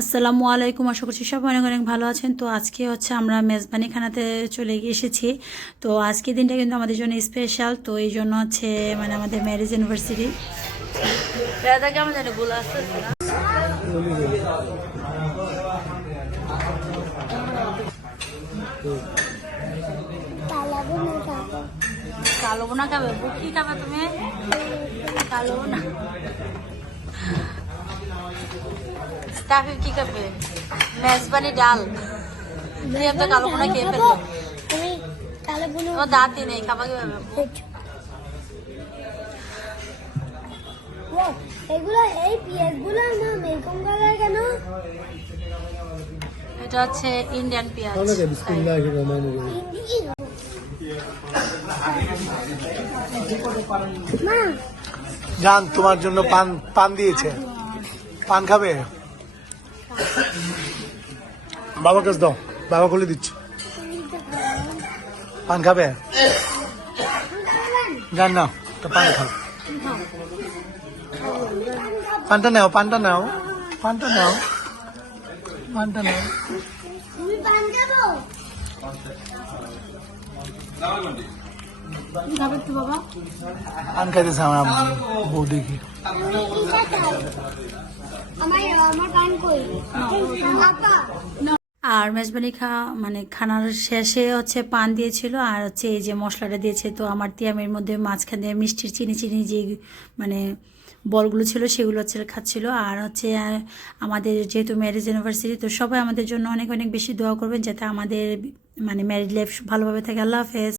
আসসালামু আলাইকুম, আশা করছি সবাই অনেক অনেক ভালো আছেন। তো আজকে হচ্ছে আমরা মেজবানি খানাতে চলে গিয়ে এসেছি। তো আজকের দিনটা কিন্তু আমাদের জন্য স্পেশাল। তো এই জন্য হচ্ছে মানে আমাদের ম্যারেজ অ্যানিভার্সারি। কেমন জানি গোলা আসছে না? কালো বোনা খাবে? কি খাবে তুমি? কালো বোনা। তাকে কি খাবে? মেজবানি ডাল। তুই তো কালো বোনা খেয়ে ফেললো। ও দাঁতই নেই, খাবা কিভাবে? এগুলো এই পেঁয়াজগুলো না মেরকম কালার কেন? এটা হচ্ছে ইন্ডিয়ান পেঁয়াজ। জান তোমার জন্য পান পান দিয়েছে, পান খাবে? বাবার কাছে দাও, বাবা খুলে দিচ্ছে। পান খাবে? জান না, তো পান খাও। পানটা নাও, পানটা নাও, পানটা নাও, পানটা নাও। তুমি পান খাবো? পান খাইতেছে আমার বউ দেখি। আমার পান কই? আর মেজবানি মানে খানার শেষে হচ্ছে পান দিয়েছিল, আর হচ্ছে এই যে মশলাটা দিয়েছে। তো আমার তিয়ামের মধ্যে মাঝখানে মিষ্টির চিনি চিনি যে মানে বলগুলো ছিল সেগুলো হচ্ছে খাচ্ছিল। আর হচ্ছে আমাদের যেহেতু ম্যারেজ অ্যানিভার্সারি, তো সবাই আমাদের জন্য অনেক অনেক বেশি দোয়া করবেন যাতে আমাদের মানে ম্যারিড লাইফ ভালোভাবে থাকে। আল্লাহ হাফেজ।